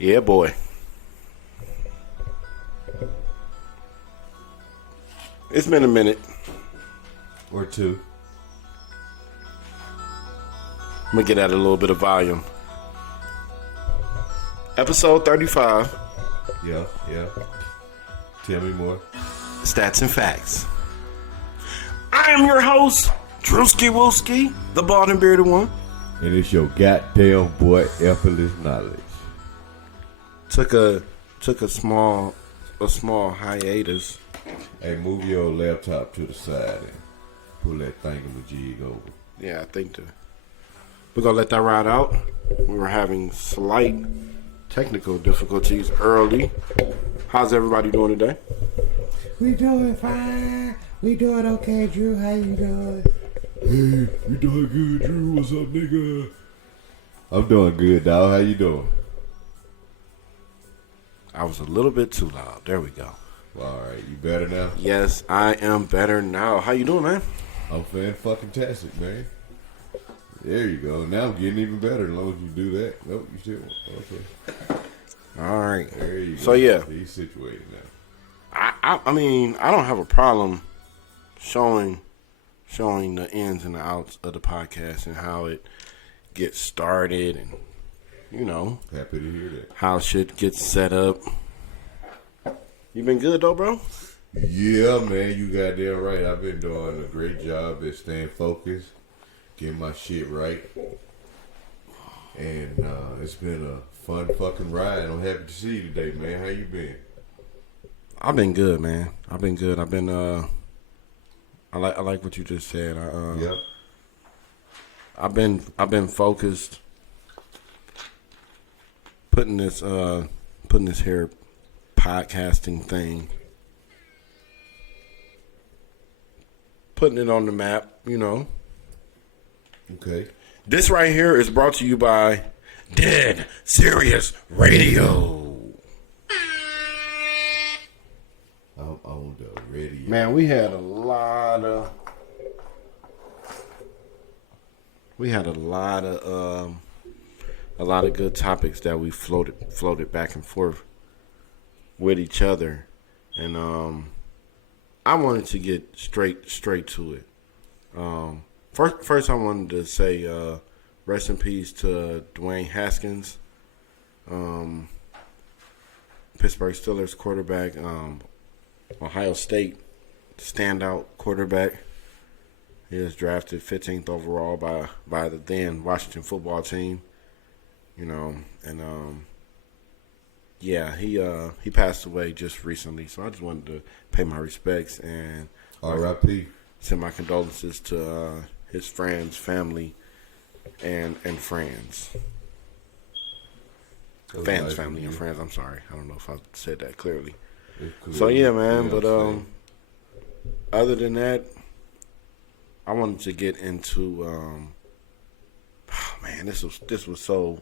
Yeah, boy. It's been a minute. Or two. I'm going to get at a little bit of volume. Episode 35. Yeah. Tell me more. Statz and Factz. I am your host, Drewski Wooski, the bald and bearded one. And it's your goddamn boy, Effortless Knowledge. Took a small hiatus. Hey, move your laptop to the side and pull that thingamajig over. Yeah, I think we're going to let that ride out. We were having slight technical difficulties early. How's everybody doing today? We doing fine. We doing okay, Drew. How you doing? Hey, we doing good, Drew. What's up, nigga? I'm doing good, dog. How you doing? I was a little bit too loud. There we go. All right, you better now? Yes, I am better now. How you doing, man? I'm feeling fucking tastic, man. There you go. Now I'm getting even better as long as you do that. Nope, you still okay. All right. There you go. So yeah, he's situated now. I mean, I don't have a problem showing the ins and the outs of the podcast and how it gets started and, you know. Happy to hear that. How shit gets set up. You been good though, bro? Yeah, man, you goddamn right. I've been doing a great job at staying focused, getting my shit right. And it's been a fun fucking ride. I'm happy to see you today, man. How you been? I've been good, man. I've been good. I've been I like what you just said. Yep. I've been focused putting this here podcasting thing, putting it on the map, you know. Okay. This right here is brought to you by Dead Serious Radio. I'm on the radio. Man, we had a lot of good topics that we floated back and forth with each other, and I wanted to get straight to it. First I wanted to say rest in peace to Dwayne Haskins, Pittsburgh Steelers quarterback, Ohio State standout quarterback. He was drafted 15th overall by the then Washington football team. You know, and yeah, he passed away just recently, so I just wanted to pay my respects and R.I.P. send my condolences to his friends, family, and friends. Fans, nice family, and friends. I'm sorry, I don't know if I said that clearly. So yeah, man. But other than that, I wanted to get into. Man, this was so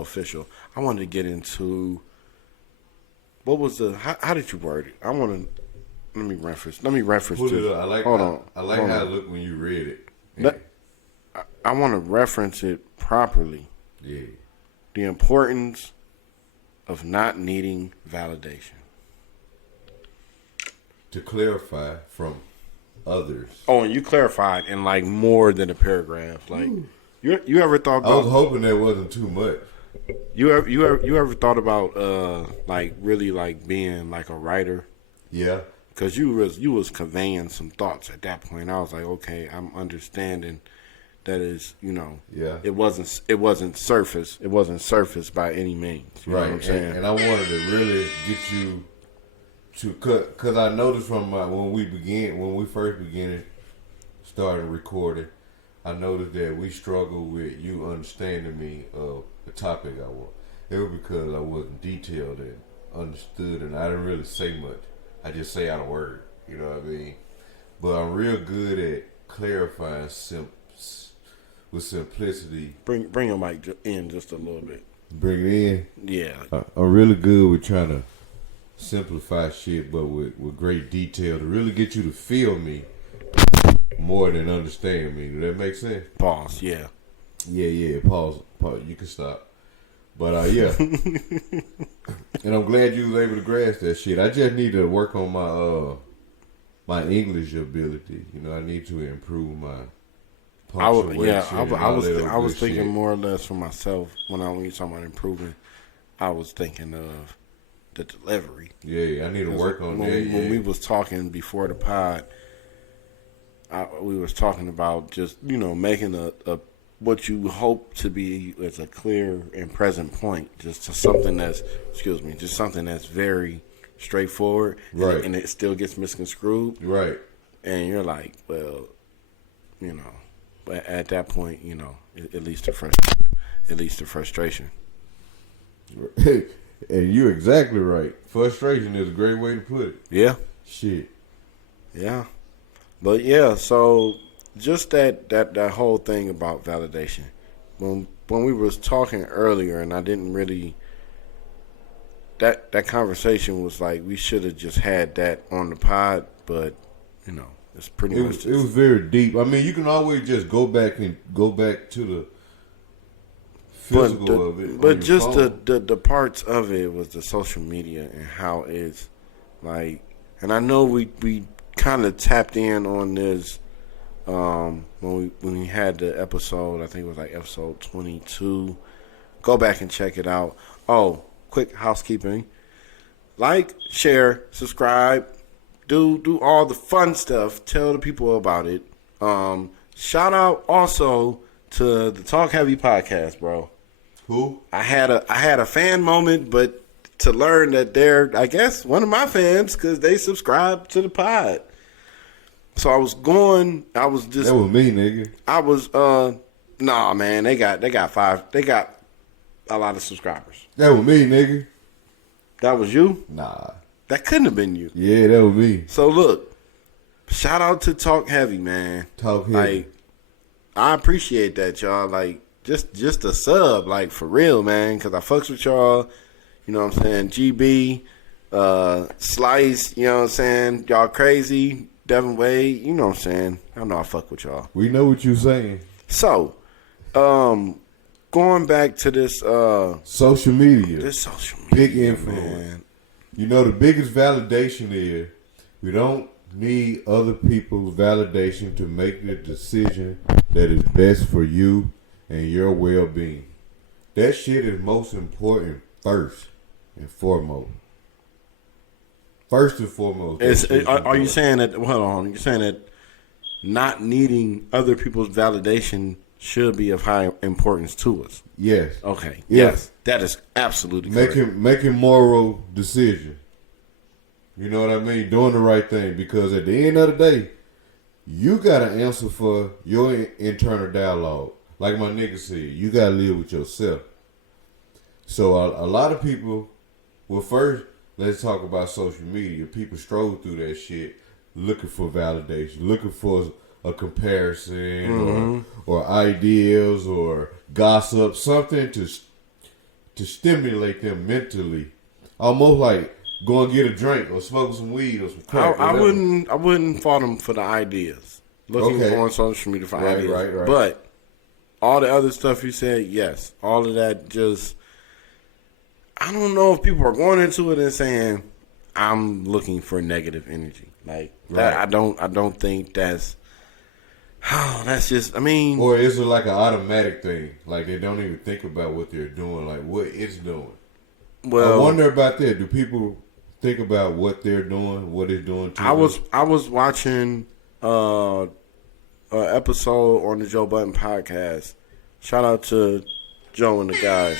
official. I wanted to get into. What was the? How did you word it? I want to. Let me reference. Put to. it up. I like how it looked when you read it. Yeah. I want to reference it properly. Yeah. The importance of not needing validation. To clarify from others. Oh, and you clarified in like more than a paragraph. Like, you ever thought about? I was hoping that wasn't too much. You ever thought about like really like being like a writer? Yeah. Because you was conveying some thoughts at that point. I was like, okay, I'm understanding that is, you know, yeah. It wasn't surface. It wasn't surface by any means. You know what I'm saying? And I wanted to really get you to cut, because I noticed from when we first began started recording, I noticed that we struggled with you understanding me of the topic I want. It was because I wasn't detailed and understood, and I didn't really say much. I just say out a word, you know what I mean? But I'm real good at clarifying with simplicity. Bring your mic in just a little bit. Bring it in? Yeah. I'm really good with trying to simplify shit, but with great detail to really get you to feel me more than understand me. Does that make sense? Pause. Yeah. Yeah. Pause. You can stop. But yeah, and I'm glad you was able to grasp that shit. I just need to work on my English ability. You know, I need to improve my punctuation. I was thinking more or less for myself when you're talking about improving. I was thinking of the delivery. Yeah, I need to work on that. When we was talking before the pod, we was talking about just making a what you hope to be as a clear and present point, just something that's very straightforward, right? And it still gets misconstrued, right? And you're like, well, but at that point, it leads to frustration. And you're exactly right. Frustration is a great way to put it. Yeah. Shit. Yeah. But yeah, so just that whole thing about validation. When we was talking earlier, and I didn't really, that conversation was like we should have just had that on the pod, but it's pretty much. It was very deep. I mean, you can always just go back to the physical of it. But just the parts of it was the social media and how it's like, and I know we kind of tapped in on this when we had the episode. I think it was like episode 22. Go back and check it out. Oh, quick housekeeping: like, share, subscribe, do all the fun stuff. Tell the people about it. Shout out also to the Talk Heavy podcast, bro. Who? I had a fan moment, but to learn that they're, I guess, one of my fans because they subscribe to the pod. So I was just. That was me, nigga. I was, nah, man. They got a lot of subscribers. That was me, nigga. That was you? Nah. That couldn't have been you. Yeah, that was me. So look, shout out to Talk Heavy, man. Talk Heavy. Like, I appreciate that, y'all. Like, just a sub, like, for real, man, because I fucks with y'all. You know what I'm saying? GB, Slice, you know what I'm saying? Y'all crazy, Devin Wade, you know what I'm saying? I know I fuck with y'all. We know what you're saying. So, going back to this social media. This social media, big influence. Man. You know, the biggest validation is we don't need other people's validation to make the decision that is best for you and your well-being. That shit is most important first and foremost. First and foremost. Are you saying that? Hold on. You're saying that not needing other people's validation should be of high importance to us? Yes. Okay. Yes. That is absolutely correct. Making moral decisions. You know what I mean? Doing the right thing. Because at the end of the day, you got to answer for your internal dialogue. Like my nigga said, you got to live with yourself. So a lot of people, well, first, let's talk about social media. People stroll through that shit looking for validation, looking for a comparison or ideas or gossip, something to stimulate them mentally. Almost like go and get a drink or smoke some weed or some crack. I wouldn't fault them for the ideas. Looking on social media for ideas. Right. But all the other stuff you said, yes. All of that just, I don't know if people are going into it and saying, I'm looking for negative energy. Like that, I don't think that's just, I mean. Or is it like an automatic thing? Like they don't even think about what they're doing, like what it's doing. Well, I wonder about that. Do people think about what they're doing, what it's doing to them? I was watching an episode on the Joe Budden podcast. Shout out to Joe and the guys.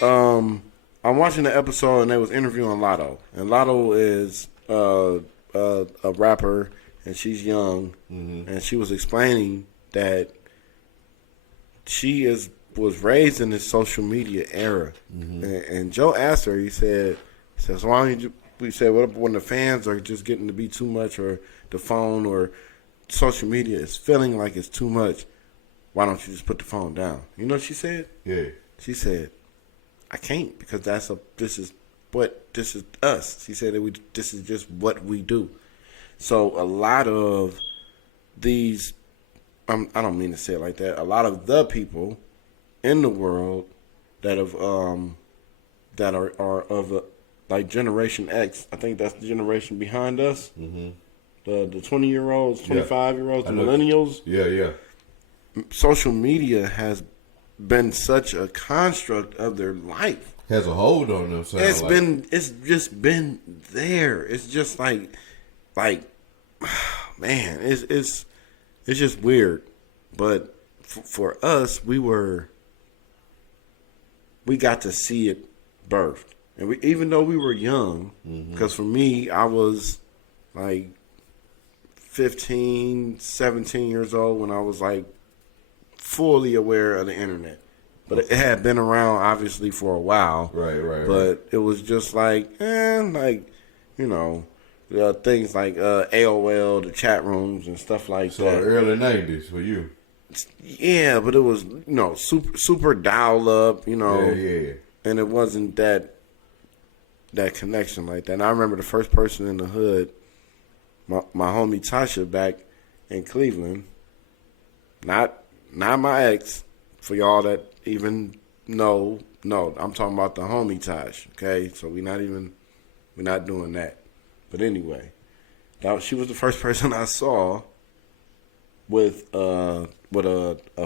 I'm watching the episode and they was interviewing Lotto. And Lotto is a rapper and she's young. Mm-hmm. And she was explaining that she was raised in this social media era. Mm-hmm. And Joe asked her, he says, why don't you, we said, what when the fans are just getting to be too much or the phone or social media is feeling like it's too much, why don't you just put the phone down? You know what she said? Yeah. She said, I can't because this is us. She said that this is just what we do. So a lot of these, I don't mean to say it like that, a lot of the people in the world that are of like Generation X. I think that's the generation behind us. Mm-hmm. The 20-year-olds, 25-year-olds, the millennials. Yeah. Social media has been such a construct of their life. Has a hold on them. It's just been there. It's just like, man, it's just weird. But for us, we got to see it birthed, and even though we were young, because for me, I was like 15, 17 years old when I was like fully aware of the internet. But it had been around obviously for a while. Right. But it was just like, things like AOL, the chat rooms and stuff like that. So early 90s for you. Yeah, but it was, super dial up, Yeah. And it wasn't that connection like that. And I remember the first person in the hood, my homie Tasha back in Cleveland, not my ex, for y'all that even know, no, I'm talking about the homie Tosh, okay? So we're not doing that. But anyway, she was the first person I saw with a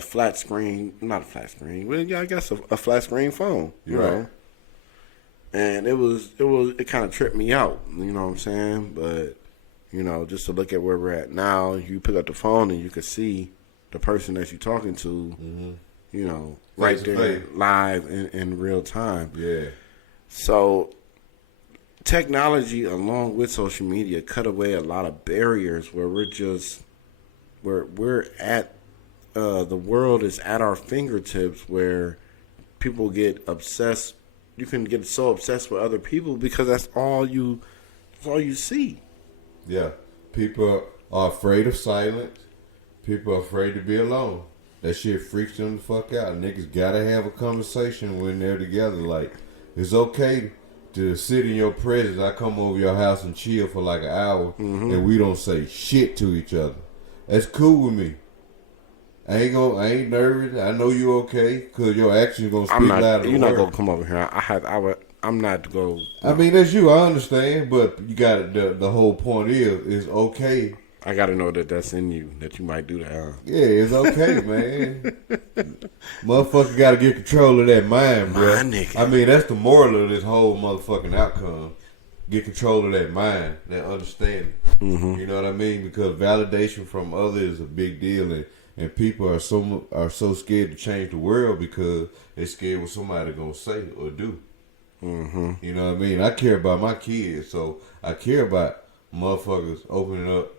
flat screen, not a flat screen, well, yeah, I guess a flat screen phone, you know. And it kind of tripped me out, you know what I'm saying? But, just to look at where we're at now, you pick up the phone and you can see the person that you're talking to, right there live in real time. Yeah. So technology along with social media cut away a lot of barriers where we're at the world is at our fingertips, where people get obsessed. You can get so obsessed with other people because that's all you see. Yeah. People are afraid of silence. People are afraid to be alone. That shit freaks them the fuck out. Niggas gotta have a conversation when they're together. Like, it's okay to sit in your presence. I come over your house and chill for like an hour, and we don't say shit to each other. That's cool with me. I ain't nervous. I know you okay, cause your actions gonna speak louder. You're not gonna come over here. I'm not go. I mean, that's you. I understand, but you got the whole point is okay. I gotta know that that's in you, that you might do that. Huh? Yeah, it's okay, man. Motherfucker gotta get control of that mind, bro. My nigga. I mean, that's the moral of this whole motherfucking outcome. Get control of that mind, that understanding. You know what I mean? Because validation from others is a big deal, and people are so scared to change the world because they're scared what somebody gonna say or do. You know what I mean? I care about my kids, so I care about motherfuckers opening up,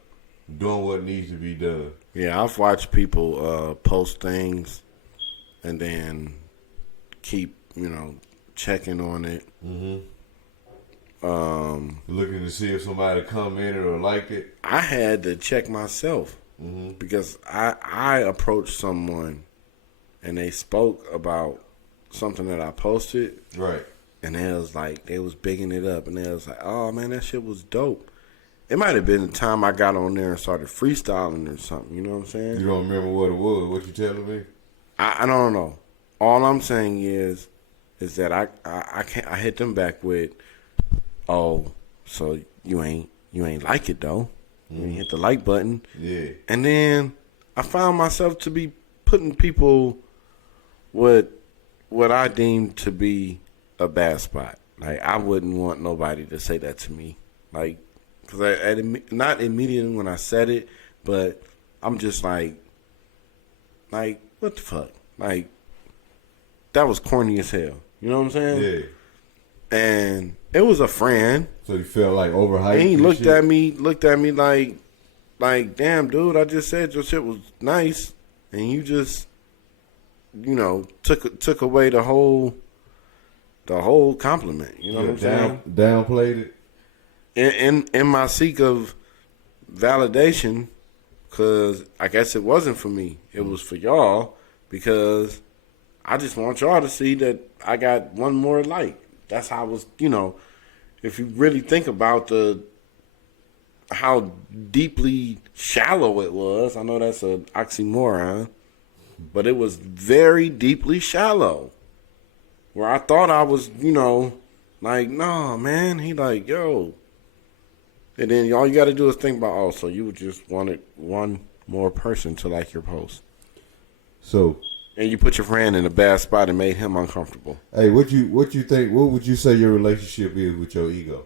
doing what needs to be done. Yeah, I've watched people post things and then keep, checking on it. Looking to see if somebody commented or liked it. I had to check myself because I approached someone and they spoke about something that I posted. Right. And they was bigging it up, and they was like, oh man, that shit was dope. It might have been the time I got on there and started freestyling or something. You know what I'm saying? You don't remember what it was? What you telling me? I don't know. All I'm saying is that I hit them back with, oh, so you ain't like it though. You ain't hit the like button. Yeah. And then I found myself to be putting people what I deem to be a bad spot. Like, I wouldn't want nobody to say that to me. Like, because not immediately when I said it, but I'm just like, what the fuck? Like, that was corny as hell. You know what I'm saying? Yeah. And it was a friend. So you felt like overhyped? And he looked at me like, damn, dude, I just said your shit was nice. And you just, took away the whole compliment. You know what I'm saying? Downplayed it? In my seek of validation, because I guess it wasn't for me. It was for y'all, because I just want y'all to see that I got one more like. That's how I was, if you really think about how deeply shallow it was. I know that's an oxymoron, but it was very deeply shallow. where I thought I was, you know, like, nah, man. He like, yo. And then all you got to do is think about, oh, so you just wanted one more person to like your post. So. And you put your friend in a bad spot and made him uncomfortable. Hey, what you think? What would you say your relationship is with your ego?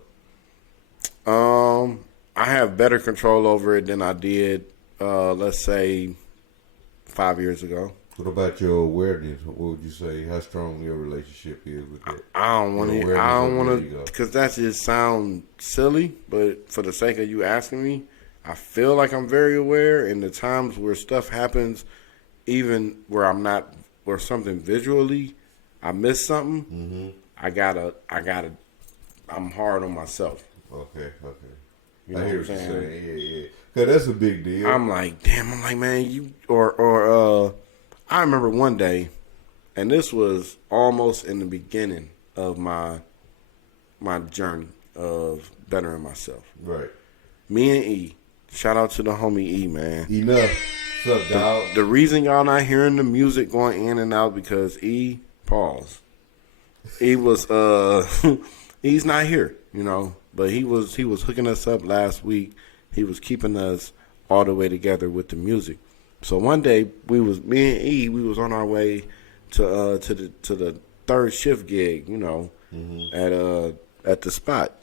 I have better control over it than I did, let's say, 5 years ago. What about your awareness? What would you say? How strong your relationship is with that? I don't want to, because that just sounds silly. But for the sake of you asking me, I feel like I'm very aware. And the times where stuff happens, even where I'm not, where something visually, I miss something. Mm-hmm. I'm hard on myself. Okay. You know I hear what what I'm you're saying? saying. Yeah. Cause that's a big deal. I'm like, damn. I'm like, man, you I remember one day, and this was almost in the beginning of my journey of bettering myself. Right. Me and E, shout out to the homie E, man. Enough. What's up, dog? The reason y'all not hearing the music going in and out because E, pause. E was he's not here, you know, but he was hooking us up last week. He was keeping us all the way together with the music. So one day me and E, we was on our way to the third shift gig, you know, at the spot.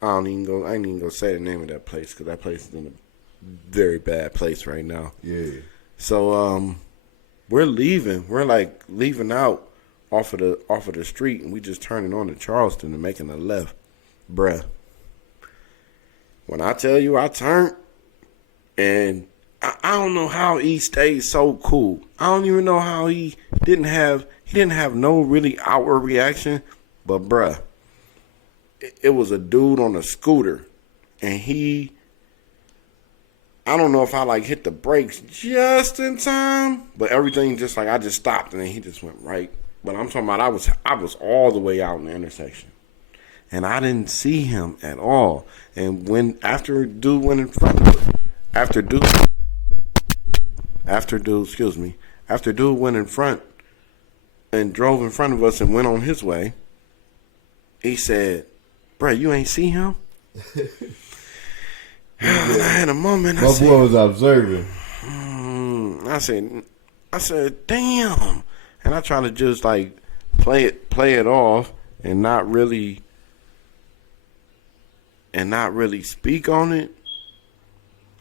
I ain't even gonna say the name of that place because that place is in a very bad place right now. Yeah. So we're leaving. We're like leaving out off of the street, and we just turning on to Charleston and making a left, bruh. When I tell you I turned, and I don't know how he stayed so cool. I don't even know how he didn't have no really outward reaction. But bruh, it was a dude on a scooter, and I don't know if I like hit the brakes just in time, but everything just like I just stopped and then he just went right. But I'm talking about I was all the way out in the intersection, and I didn't see him at all. And after dude went in front of us, after dude went in front and drove in front of us and went on his way, he said, "Bruh, you ain't see him?" I had a moment. My boy was observing. I said, damn. And I tried to just like play it off and not really speak on it.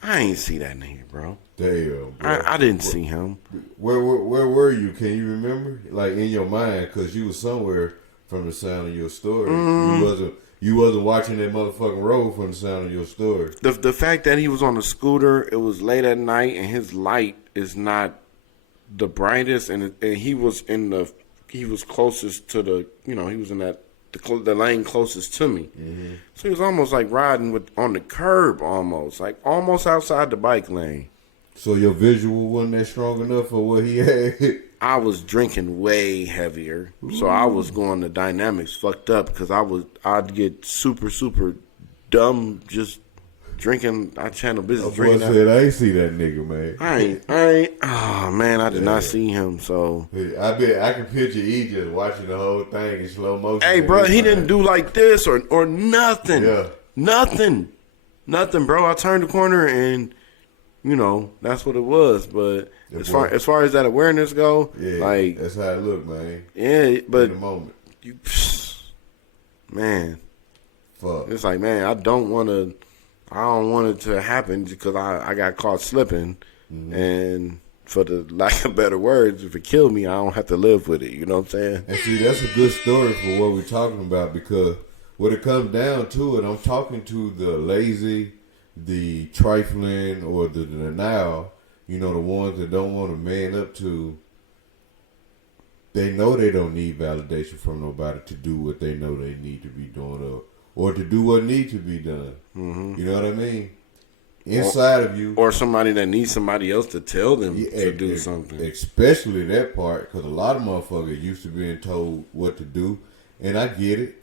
I ain't see that nigga, bro. Damn, bro. I didn't see him. Where were you? Can you remember? Like in your mind, because you was somewhere from the sound of your story. You wasn't watching that motherfucking road from the sound of your story. The fact that he was on a scooter, it was late at night, and his light is not the brightest, and he was closest to the, you know, he was in the lane closest to me. Mm-hmm. So he was almost like riding on the curb, almost outside the bike lane. So your visual wasn't that strong enough for what he had? I was drinking way heavier, so I was going the dynamics fucked up because I'd get super, super dumb just drinking. I channel business drinking. I ain't see that nigga, man. I ain't. Oh man, I did not see him. So I bet I can picture E just watching the whole thing in slow motion. Hey, bro, he didn't do like this or nothing. Yeah, nothing, bro. I turned the corner and, you know, that's what it was. But as far as that awareness go, yeah, like that's how it look, man. Yeah, but in the moment, man, fuck. It's like, man, I don't want it to happen because I got caught slipping, and for the lack of better words, if it killed me, I don't have to live with it. You know what I'm saying? And see, that's a good story for what we're talking about, because when it comes down to it, I'm talking to the lazy, the trifling, or the denial. You know, the ones that don't want to man up to. They know they don't need validation from nobody to do what they know they need to be doing, or to do what needs to be done. Mm-hmm. You know what I mean? Inside of you, or somebody that needs somebody else to tell them to do something. Especially that part, because a lot of motherfuckers used to being told what to do, and I get it.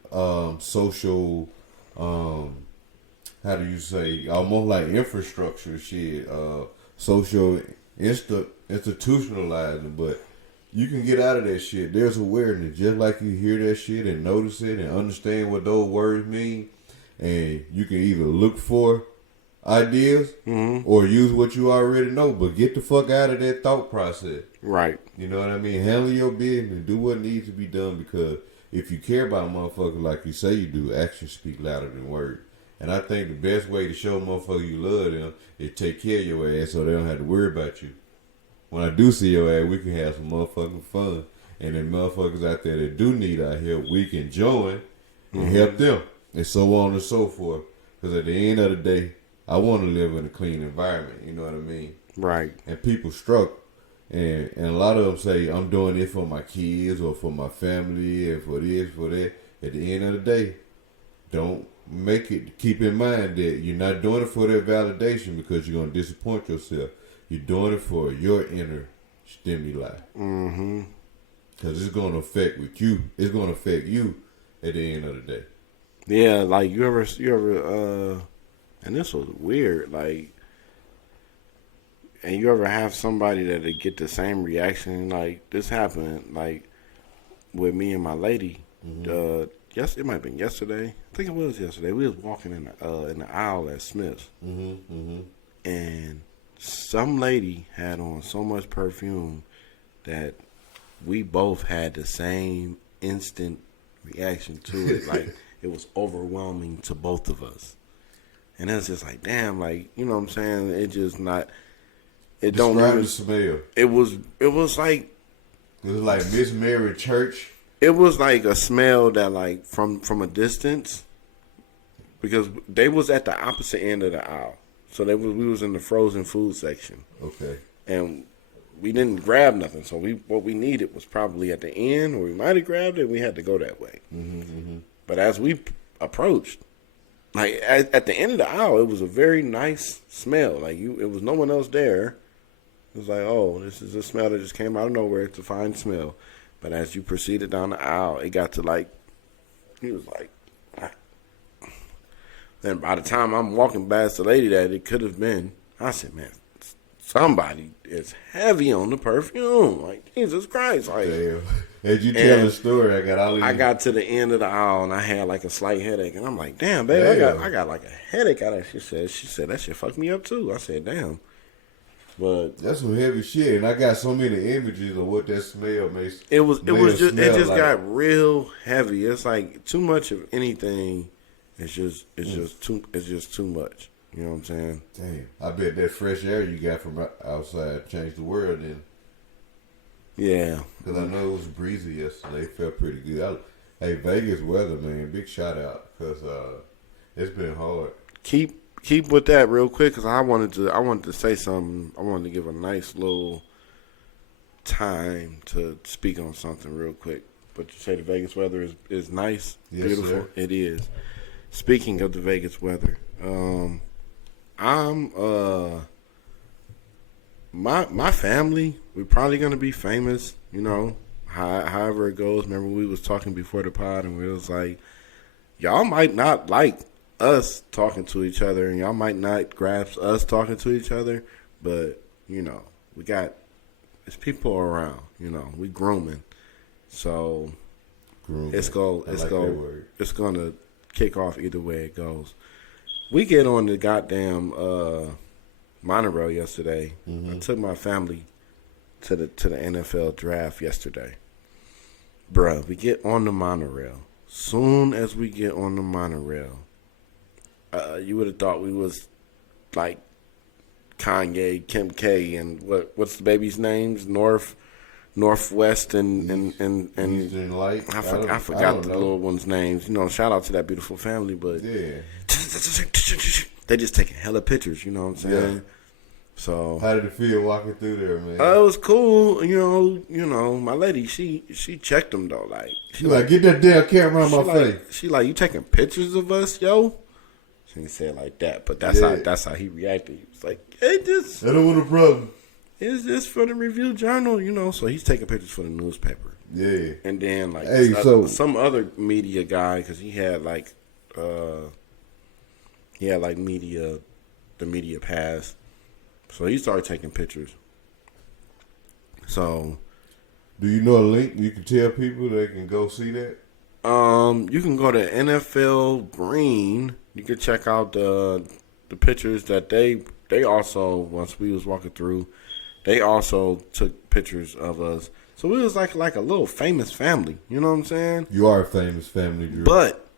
Social, how do you say? Almost like infrastructure shit. Social institutionalizing, but you can get out of that shit. There's awareness. Just like you hear that shit and notice it and understand what those words mean, and you can either look for ideas or use what you already know, but get the fuck out of that thought process. Right. You know what I mean? Handle your business. Do what needs to be done, because if you care about a motherfucker like you say you do, actions speak louder than words. And I think the best way to show motherfuckers you love them is take care of your ass so they don't have to worry about you. When I do see your ass, we can have some motherfucking fun. And then motherfuckers out there that do need our help, we can join and help them. And so on and so forth. Because at the end of the day, I want to live in a clean environment. You know what I mean? Right. And people struggle. And a lot of them say, I'm doing it for my kids or for my family and for this, for that. At the end of the day, don't make it, keep in mind that you're not doing it for their validation because you're going to disappoint yourself. You're doing it for your inner stimuli. Mm-hmm. Because it's going to affect with you. It's going to affect you at the end of the day. Yeah, like you ever, and this was weird, like, and you ever have somebody that get the same reaction, like, this happened, like, with me and my lady, yes, it might have been yesterday, I think it was yesterday, we was walking in the aisle at Smith's, and some lady had on so much perfume that we both had the same instant reaction to it, like, it was overwhelming to both of us. And it's just like, damn, like, you know what I'm saying? It just not, it Describe don't even, the smell. it was like. It was like Miss Mary Church. It was like a smell that, like, from a distance, because they was at the opposite end of the aisle. So we was in the frozen food section. Okay. And we didn't grab nothing. So what we needed was probably at the end, or we might have grabbed it. We had to go that way. But as we approached, like at the end of the aisle, it was a very nice smell. Like it was no one else there. It was like, oh, this is a smell that just came out of nowhere. It's a fine smell. But as you proceeded down the aisle, it got to like, he was like, then by the time I'm walking past the lady that it could have been, I said, man, somebody is heavy on the perfume. Like, Jesus Christ. Like, damn. As you tell the story, I got to the end of the aisle and I had like a slight headache. And I'm like, damn, babe, I got like a headache out of it. She said, that shit fucked me up too. I said, damn. But that's some heavy shit. And I got so many images of what that smell makes. It just like. Got real heavy. It's like too much of anything. It's just too much. You know what I'm saying? Damn. I bet that fresh air you got from outside changed the world then. Yeah. Because I know it was breezy yesterday. It felt pretty good. Hey, Vegas weather, man. Big shout out. Because it's been hard. Keep with that real quick, because I wanted to say something. I wanted to give a nice little time to speak on something real quick. But you say the Vegas weather is nice, yes, beautiful. Sir. It is. Speaking of the Vegas weather, my family, we're probably gonna be famous, you know, however it goes. Remember we was talking before the pod and we was like, y'all might not like us talking to each other and y'all might not grasp us talking to each other, but you know, there's people around, you know, we grooming. So it's gonna kick off either way it goes. We get on the goddamn monorail yesterday. I took my family to the NFL draft yesterday. Bruh, we get on the monorail. Soon as we get on the monorail, you would have thought we was like Kanye, Kim K, and what's the baby's names? Northwest and Eastern Light. I forgot the little one's names. You know, shout out to that beautiful family, but yeah, they just taking hella pictures. You know what I'm saying? Yeah. So how did it feel walking through there, man? It was cool. You know, my lady, she checked them though. Like she like get that damn camera on my face. She like, you taking pictures of us, yo? She didn't say it like that, but that's how he reacted. He was like, hey, I don't want a problem. Is this for the Review Journal? You know, so he's taking pictures for the newspaper. Yeah. And then like some other media guy, because he had like the media pass. So he started taking pictures. So Do you know a link you can tell people they can go see that? You can go to NFL Green. You can check out the pictures that they also, once we was walking through, they also took pictures of us. So we was like a little famous family. You know what I'm saying? You are a famous family, Drew. But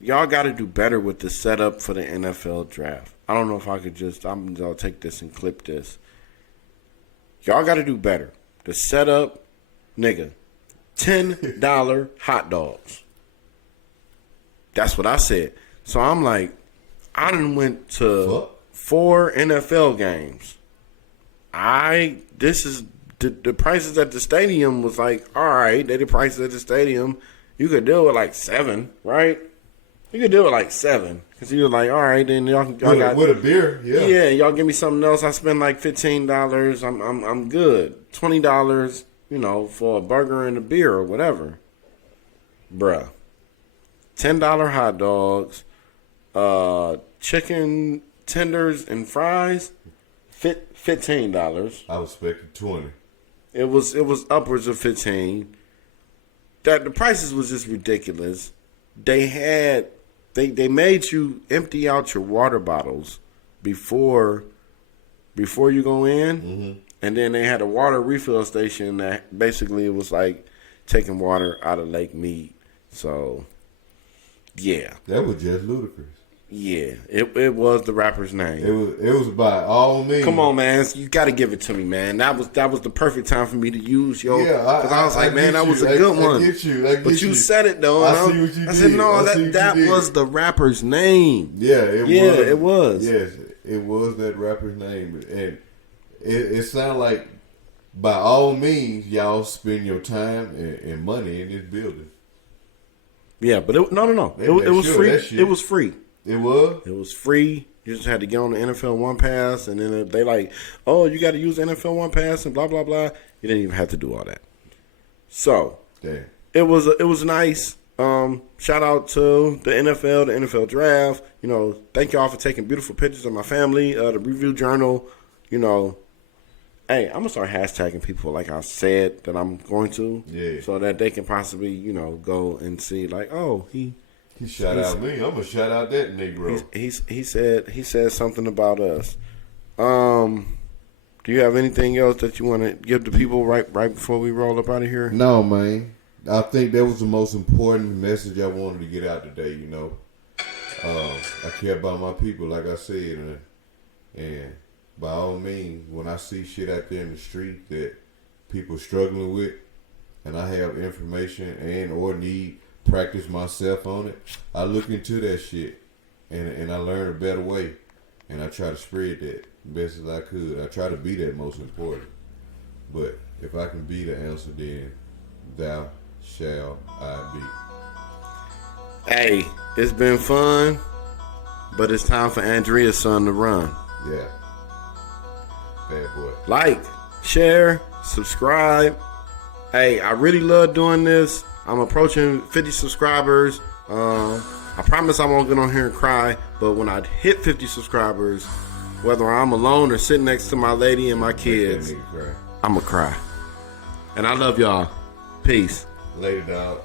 y'all got to do better with the setup for the NFL draft. I don't know if I could I'm gonna take this and clip this. Y'all got to do better. The setup, nigga, $10 hot dogs. That's what I said. So I'm like, I done went to 4 NFL games. The prices at the stadium was like, all right, they the prices at the stadium. You could deal with like 7, right? You could deal with like 7. Because you were like, all right, then y'all got with a beer, yeah. Yeah, y'all give me something else. I spend like $15. I'm good. $20, for a burger and a beer or whatever. Bruh. $10 hot dogs, chicken tenders and fries, $15. I was expecting 20. It was upwards of 15. That the prices was just ridiculous. They made you empty out your water bottles before you go in, and then they had a water refill station that basically it was like taking water out of Lake Mead. So. Yeah, that was just ludicrous. Yeah, it was the rapper's name. It was by all means. Come on, man, you got to give it to me, man. That was the perfect time for me to use Yeah, because I was like, man, that was a good one. But you said it though. I see what you did. I said no, that was the rapper's name. Yeah, it was. Yes, it was that rapper's name, and it sounded like by all means, y'all spend your time and money in this building. Yeah, but no. It was free. It was free. It was? It was free. You just had to get on the NFL One Pass, and then they like, oh, you got to use the NFL One Pass and blah, blah, blah. You didn't even have to do all that. So, damn. It was nice. Shout out to the NFL Draft. Thank y'all for taking beautiful pictures of my family. The Review Journal, Hey, I'm going to start hashtagging people like I said that I'm going to. Yeah. So that they can possibly, go and see like, oh, he shout out me. I'm going to shout out that Negro. He said something about us. Do you have anything else that you want to give the people right before we roll up out of here? No, man. I think that was the most important message I wanted to get out today, I care about my people, like I said, and by all means, when I see shit out there in the street that people struggling with, and I have information and or need practice myself on it, I look into that shit and I learn a better way, and I try to spread that best as I could. I try to be that most important. But if I can be the answer, then thou shall I be. Hey, it's been fun, but it's time for Andrea's son to run. Yeah. Bad boy. Like, share, subscribe. Hey, I really love doing this. I'm approaching 50 subscribers. I promise I won't get on here and cry, but when I hit 50 subscribers, whether I'm alone or sitting next to my lady and my kids, I'm going to cry. And I love y'all. Peace. Later, dog.